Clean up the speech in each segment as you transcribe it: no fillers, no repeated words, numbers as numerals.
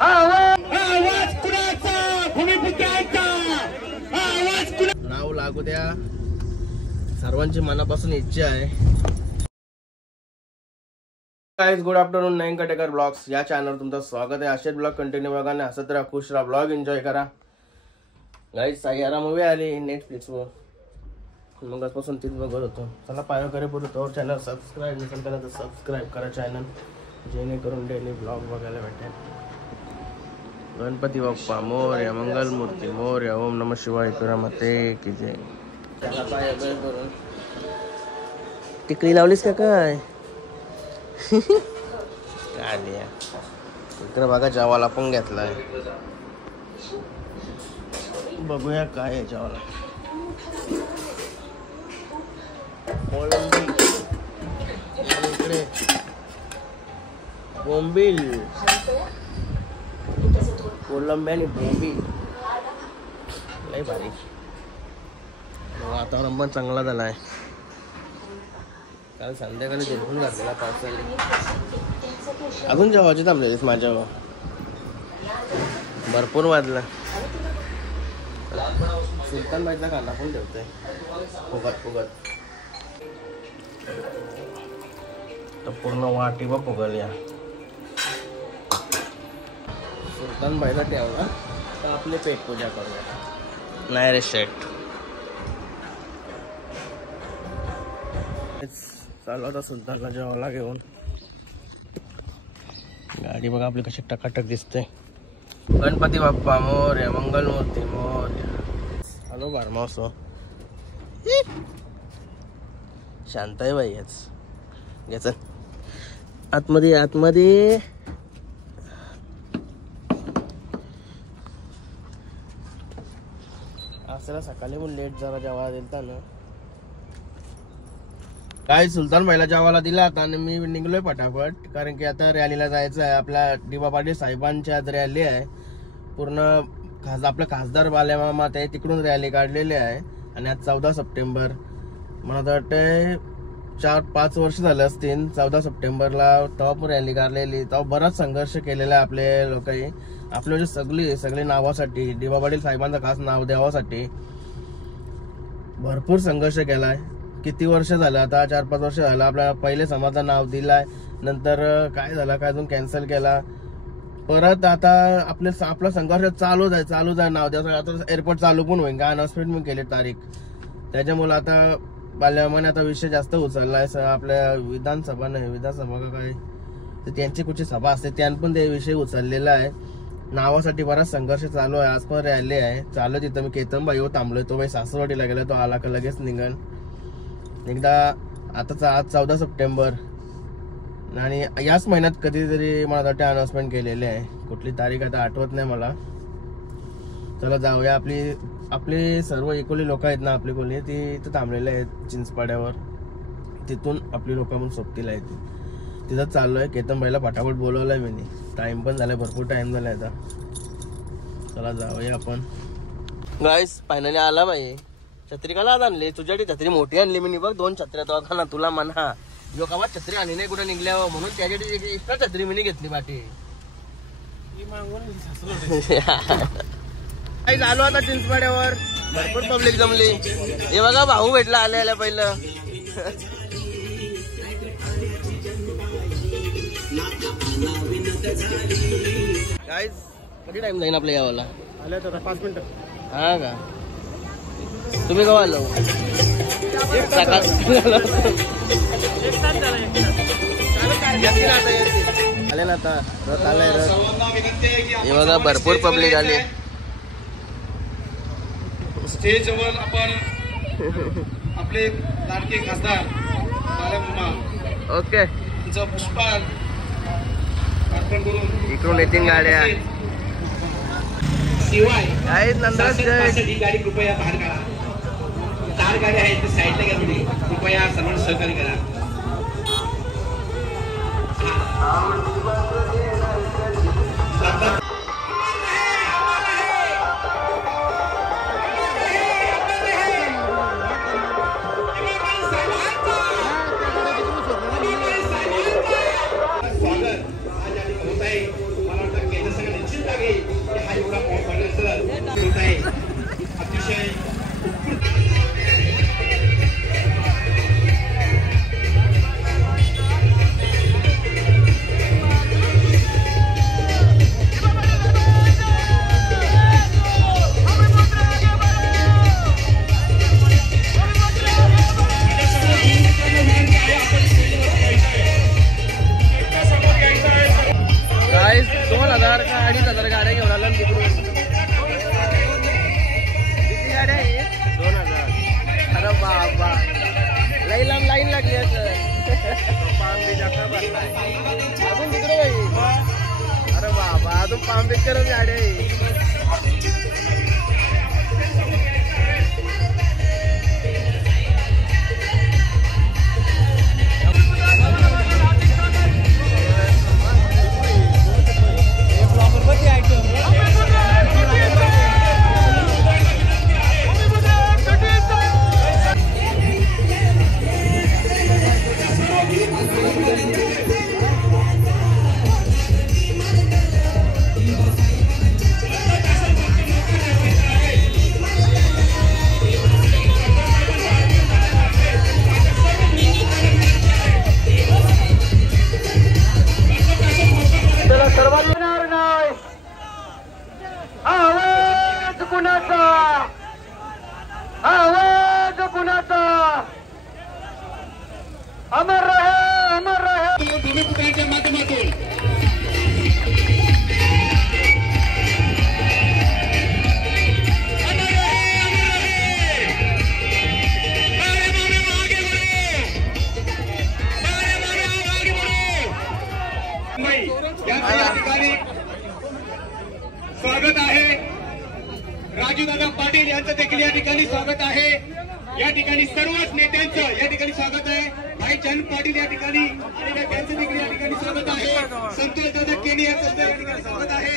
आवाज कुणाचा? भूमिपुत्रांचा आवाज कुणा? नाव लागू द्या. सर्वांची मनापासून इच्छा आहे. Guys good afternoon. Nayan Katekar vlogs या चॅनलवर तुमचं स्वागत आहे. असेच ब्लॉग कंटिन्यू बघा आणि हसत राहा, खुश राहा, ब्लॉग एन्जॉय करा. गाइस सायरा मूवी आली नेटफ्लिक्सवर, मगापासून तीच बघत होतो. चला पाय करे पुढे तो चॅनल सबस्क्राईब नसेल केलं तर सबस्क्राईब करा चॅनल, जेणेकरून डेली ब्लॉग बघायला भेटेल. गणपती बाप्पा मोरया, मंगल मूर्ती मोरया, ओम नमः शिवाय, माते की जय. त्याला पाय करून टिकली लावलीस का काय? काय इकडे बघा जेवायला पण घेतलाय. बघूया काय आहे जेवायला. इकडे बोंबील, कोलंबी आणि बोंबील लय भारी. वातावरण पण चांगला झाला आहे. काल संध्याकाळी जिरपून घातलेला पावसाने. अजून जेवायचे थांबलेलीस माझ्यावर. भरपूर वाजला. सुलतान बाईचा कांदा पण ठेवतोय फुगत फुगत. तर पूर्ण वाटी व फुगल्या. सुलतान बाईला ठेवला तर आपली पेट पूजा करूया. नाही रे शेट. चालू आता सुलतानला जेवायला घेऊन. गाडी बघा आपली कशी टकाटक दिसते. गणपती बाप्पा मोरया, मंगल मूर्ती मोरया. हॅलो बारमावस. शांत आहे बाई याच. घ्याच आतमध्ये आतमध्ये. असं सकाळी पण लेट जरा जेवायला दिलता ना. काय सुलतान भाईला जेवायला दिला आता आणि मी निघलोय पटापट, कारण की आता रॅलीला जायचं आहे. आपल्या डी.बा. पाटील साहेबांची आज रॅली आहे. पूर्ण आपलं खासदार बालेमामा ते तिकडून रॅली काढलेली आहे. आणि आज 14 सप्टेंबर, मला वाटतंय 4-5 वर्ष झाले असतील. 14 सप्टेंबरला तेव्हा पण रॅली काढलेली. तेव्हा बराच संघर्ष केलेला आहे आपले लोकांनी. आपले जे सगळे नावासाठी, डी.बा. पाटील साहेबांचं खास नाव द्यावासाठी भरपूर संघर्ष केलाय. किती वर्ष झालं आता, 4-5 वर्ष झालं. आपल्याला पहिले समाजाचं नाव दिलाय, नंतर काय झालं काय अजून कॅन्सल केला. परत आता आपला संघर्ष चालूच आहे नाव द्यायचं. आता एअरपोर्ट चालू पण होईल का, अनाउन्समेंट पण केली तारीख. त्याच्यामुळे आता बाल्यामाने आता विषय जास्त उचललाय. आपल्या विधानसभा का काय तर त्यांची कुठची सभा असते त्यान पण ते विषय उचललेला आहे. नावासाठी बराच संघर्ष चालू आहे. आज पण रॅली आहे चालू. तिथं मी केतनबाई थांबलोय. तो बाई सासरवाडीला गेला, तो आला का लगेच निघन. एकदा आता आज 14 सप्टेंबर आणि याच महिन्यात कधीतरी मला वाटतं अनाउन्समेंट केलेली आहे. कुठली तारीख आता आठवत नाही मला. चला जाऊया. आपली सर्व एकोली लोक आहेत ना, आपली कोणी ती इथं थांबलेली आहेत चिंचपाड्यावर. तिथून आपली लोक म्हणून सोबतीला आहेत. तिथं चाललोय. केतनबाईला फटाफट बोलवलंय मी. टाइम पण झालाय, भरपूर टाइम झालाय आता. चला जाऊया आपण. गाईस फायनली आला बाई. छत्री का आणली तुझ्यासाठी? छत्री मोठी आणली मी. बघ 2 छत्र्या तो ना तुला म्हणा. जो का छत्री आणि नाही कुठे निघल्या म्हणून त्याच्यासाठी एक्स्ट्रा छत्री मी घेतली पाठी. आलो आता चिंचपाड्यावर. भरपूर पब्लिक जमली. हे बघा भाऊ भेटला आल्या पहिलं. गाईस कधी टाइम जाईन आपल्या यावाला? आल्या तर 5 मिनिटं. हा का? तुम्ही केव्हा आलो? आले ना आता. रथ आलाय रथ. हे बघा भरपूर पब्लिक आली. स्टेजवर आपण आपले लाडके खासदार बालेमामा ओके पुष्पाल अर्पण करून इकडून येतील गाड्या. शिवाय आहेत नंदराज ही गाडी कृपया बाहेर काढा. 4 गाड्या आहेत ते साईडला घ्या. तुम्ही कृपया सर्वांनी सहकार्य करा. स्वागत आज या ठिकाणी होत आहे. मला वाटतं केंद्र सरकारने पाम बीच आता बसलाय अजून तिकडे बाई. अरे बाबा अजून पाम बीच करत गाडी आहे. अमर रहे अमर रहे भूमिपुत्रांच्या माध्यमातून या ठिकाणी स्वागत आहे. राजूदादा पाटील यांचं देखील या ठिकाणी स्वागत आहे. या ठिकाणी सर्वच नेत्यांचं या ठिकाणी स्वागत आहे. भाई चंद पाटील या ठिकाणी त्यांचं देखील या ठिकाणी स्वागत आहे. संतोष दादा केनी यांचं या ठिकाणी स्वागत आहे.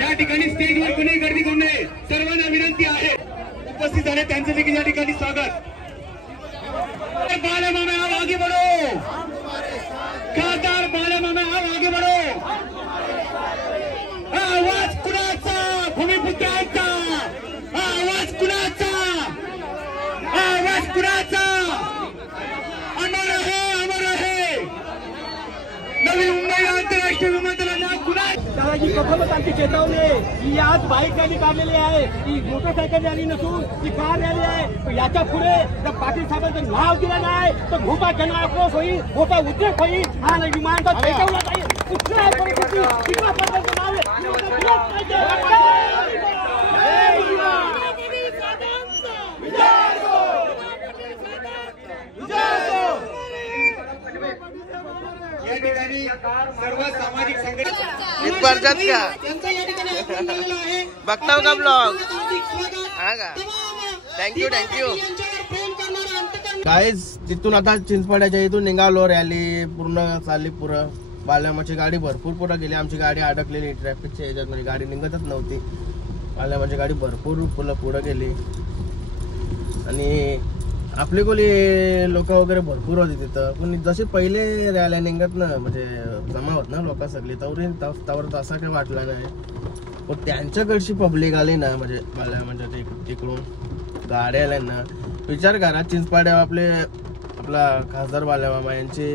या ठिकाणी स्टेजवर कोणी गर्दी करू नये सर्वांना विनंती आहे. उपस्थित झाले त्यांचं देखील या ठिकाणी स्वागत. बाळामामा आप आगे बढ़ो. खासदार बाळामामा आप आगे बढ़ो. आवाज कुणाचा भूमिपुत्रांचा. आवाज कुणाचा. आवाज कुणाचा. अमर आहे नवी मुंबई आंतरराष्ट्रीय विमानतळाला कुणा. त्याची प्रथमच आमची चेतावणी आहे की आज बाईक रॅली काढलेली आहे. ही मोटरसायकल रॅली नसून ती कार रॅली आहे. याच्या पुढे जर पाटील साहेबांचं नाव दिलं नाही तर मोठा जनाक्रोश होईल, मोठा उद्रेक होईल आणि विमानतळ पेटवला जाईल. कुठल्याही परिस्थितीत किंवा पदाचं नाव या ठिकाणी सर्व सामाजिक संघटना बघताव का ब्लॉग. हा का थँक्यू. गाईज तिथून आता चिंचपाड्याच्या इथून निघालो. रॅली पूर्ण चालली. पुरं बाल्यामाची गाडी भरपूर पुढे गेली. आमची गाडी अडकलेली ट्रॅफिकच्या ह्याच्यात म्हणजे गाडी निघतच नव्हती. बाल्यामाची गाडी भरपूर पुढे गेली आणि आपली कोली लोक वगैरे भरपूर होती तिथं. पण जसे पहिले रॅल्या निघत ना म्हणजे जमा होत ना लोक सगळी त्यावर तसा काही वाटला नाही. पण त्यांच्याकडची पब्लिक आली ना म्हणजे म्हणजे तिकडून गाड्या आल्या ना. विचार करा चिंचपाड्या आपला खासदार बाल्यामामा यांची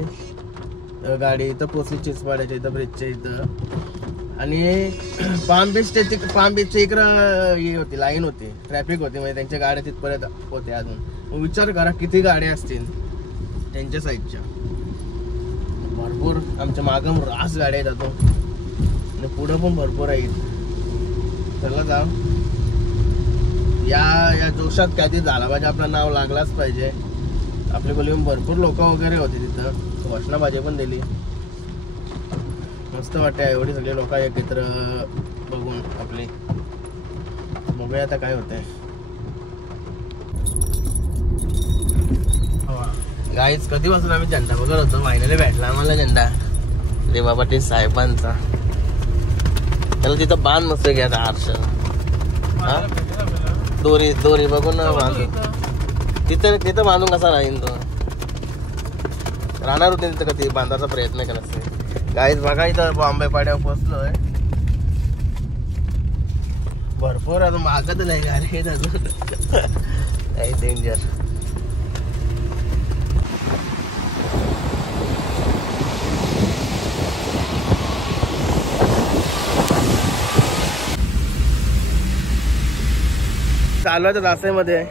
गाडी इथं पोचली चिंचपाड्याच्या इथं ब्रिजच्या इथं. आणि पाम बीचच्या इकडं हे होती लाईन होती ट्रॅफिक होती म्हणजे त्यांच्या गाड्या तिथपर्यंत होत्या अजून. विचार करा किती गाड्या असतील त्यांच्या साईडच्या. भरपूर आमच्या मागं रास गाड्या आहेत आणि पुढं पण भरपूर आहेत. चला जाऊ या जोशात काहीतरी झाला पाहिजे. आपलं नाव लागलाच पाहिजे. आपल्या कोलीहून भरपूर लोक वगैरे होते तिथं. घोषणाबाजी पण दिली. मस्त वाटते एवढी सगळे लोक एकत्र बघून आपले. बघूया आता काय होतंय. गाईज कधीपासून आम्ही झेंडा बघत होतो. फायनली भेटला आम्हाला झेंडा देवा पाटील साहेबांचा. त्याला तिथं बांध मस्त घ्यायचा आरश. दोरी बघून ना बांधू. तिथं बांधून कसा राहील तो. राहणार होते तिथं कधी बांधायचा प्रयत्न केला असते. गाईज बघा इथं बॉम्बे पाड्यावर पोचलोय. भरपूर अजून मागत नाही गाडी अजून काही डेंजर. चालू आहे दासाईमध्ये.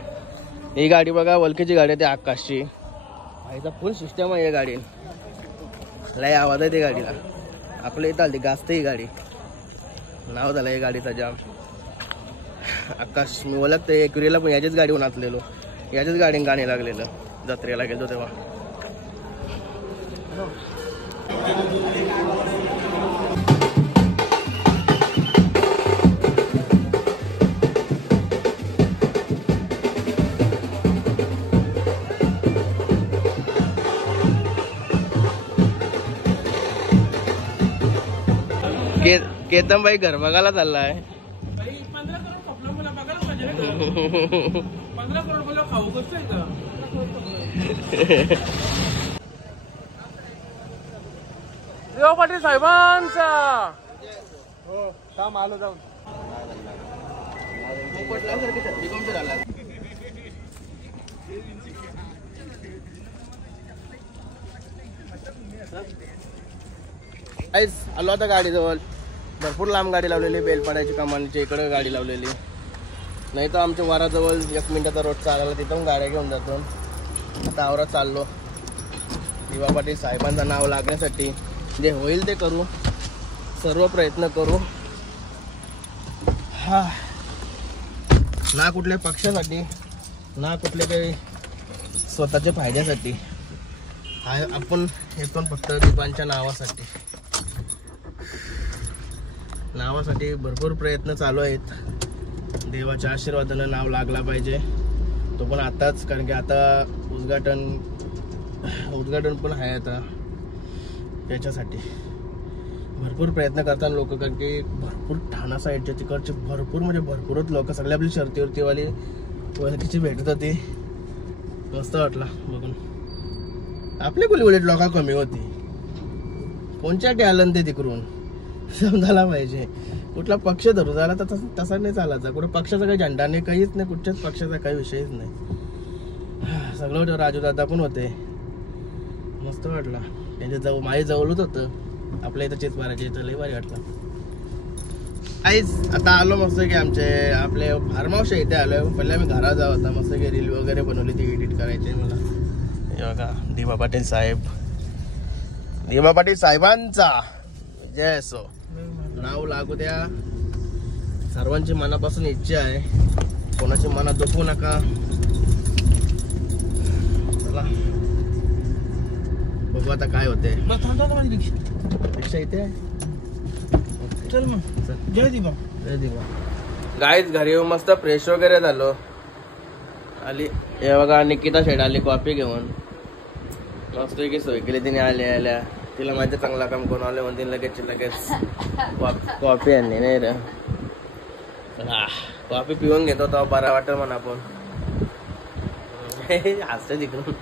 ही गाडी बघा वलकीची गाडी आहे. ती आकाशची आईचा फुल सिस्टम आहे. या गाडी लय आवाज आहे. ती गाडीला आपल्या इथं आली गाजते ही गाडी. नाव झालं या गाडीचा जाम. आकाश मी ओळखते. एकरीला पण याचीच गाडीहून आतलेलो. याच्याच गाडीने गाणी लागलेलं जत्रेला गेलो तेव्हा. केतन भाई घर बघायला चाललाय. 15 करोड खपला मला बघायला पाहिजे ना. 15 करोड बोला खाऊ कसं आहे का. देवा पाटील साहेबांचा हो काम आलो जाऊन. आलो आता गाडीजवळ. भरपूर लांब गाडी लावलेली, बेलपाड्याची कमानीच्या इकडे गाडी लावलेली. नाही तर आमच्या वाराजवळ 1 मिनिटाचा रोड चालायला, तिथून गाड्या घेऊन जातो. आता आवरात चाललो. दिवा पाटील साहेबांचं नाव लागण्यासाठी जे होईल ते करू, सर्व प्रयत्न करू. हा ना कुठल्या पक्षासाठी ना कुठल्या काही स्वतःच्या फायद्यासाठी. आपण येतो फक्त दिवांच्या नावासाठी भरपूर प्रयत्न चालू आहेत. देवाच्या आशीर्वादानं नाव लागला पाहिजे तो पण आताच, कारण की आता उद्घाटन पण आहे आता. त्याच्यासाठी भरपूर प्रयत्न करतात लोक, कारण की भरपूर ठाणा साईडच्या तिकडचे भरपूरच लोक सगळे आपली शर्तीवरतीवाली ओळखीची भेटत होती. मस्त वाटला बघून. आपली कुली लोक कमी होती. कोणच्यासाठी आलं ते तिकडून समजायला पाहिजे. कुठला पक्ष धरू झाला तर तसा नाही चालायचा. कुठं पक्षाचा काही झेंडा नाही, काहीच नाही. कुठच्याच पक्षाचा काही विषयच नाही. सगळं राजूदादा पण होते. मस्त वाटला. त्यांच्या जवळ माझ्या जवळच होतं. आपल्या इथं चेत मारायचे इथं लई भारी वाटलं. काहीच आता आलो मस्त की आपले फार्म हाऊस इथे आलो. पहिले आम्ही घरात जाऊ. आता मस्त की रील वगैरे बनवली, ती एडिट करायची मला. हे बघा दिवा पाटील साहेब, दिवा पाटील साहेबांचा जय असो. नाव लागू द्या. सर्वांची मनापासून इच्छा आहे, कोणाची मनात दुखवू नका. चला बघू आता काय होते. रिक्षा इथे चल मग. जय दिवा. जय दिवा. गाईच घरी येऊन मस्त फ्रेश वगैरे झालो. आली हे बघा निकिता शेड आली कॉफी घेऊन. मस्त की सोय केली तिने. आल्या तिला माहिती चांगला काम करून आले म्हणून लगेच कॉफी आणली नाही रे. कॉफी पिऊन घेतो तेव्हा बरा वाटेल म्हणा. आपण हास्य तिकडून